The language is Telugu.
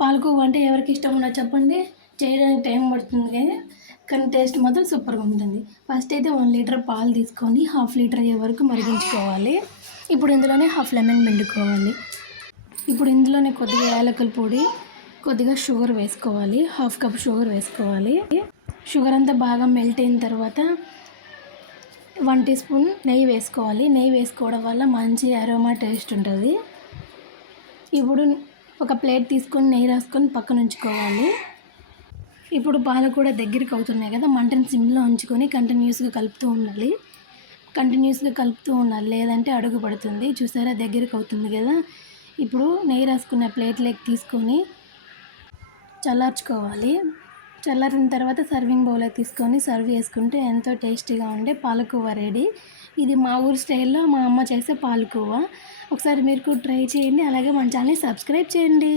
పాలకోవా అంటే ఎవరికి ఇష్టం ఉండదు చెప్పండి. చేయడానికి టైం పడుతుంది కానీ టేస్ట్ మాత్రం సూపర్గా ఉంటుంది. ఫస్ట్ అయితే 1 లీటర్ పాలు తీసుకొని హాఫ్ లీటర్ అయ్యే వరకు మరిగించుకోవాలి. ఇప్పుడు ఇందులోనే హాఫ్ లెమన్ పిండుకోవాలి. ఇప్పుడు ఇందులోనే కొద్దిగా యాలకుల పొడి, కొద్దిగా షుగర్ వేసుకోవాలి. హాఫ్ కప్ షుగర్ వేసుకోవాలి. షుగర్ అంతా బాగా మెల్ట్ అయిన తర్వాత 1 టీ స్పూన్ నెయ్యి వేసుకోవాలి. నెయ్యి వేసుకోవడం వల్ల మంచి అరోమా టేస్ట్ ఉంటుంది. ఇప్పుడు ఒక ప్లేట్ తీసుకొని నెయ్యి రాసుకొని పక్కన ఉంచుకోవాలి. ఇప్పుడు పాలు కూడా దగ్గరికి అవుతున్నాయి కదా, మంటని సిమ్లో ఉంచుకొని కంటిన్యూస్గా కలుపుతూ ఉండాలి. లేదంటే అడుగు పడుతుంది. చూసారా దగ్గరికి అవుతుంది కదా. ఇప్పుడు నెయ్యి రాసుకున్న ప్లేట్లోకి తీసుకొని చల్లార్చుకోవాలి. చల్లారిన తర్వాత సర్వింగ్ బౌల్లోకి తీసుకొని సర్వ్ చేసుకుంటే ఎంతో టేస్టీగా ఉండే పాలకోవా రెడీ. ఇది మా ఊరి స్టైల్లో మా అమ్మ చేసే పాలకోవా. ఒకసారి మీరు కూడా ట్రై చేయండి. అలాగే మన ఛానల్ని సబ్స్క్రైబ్ చేయండి.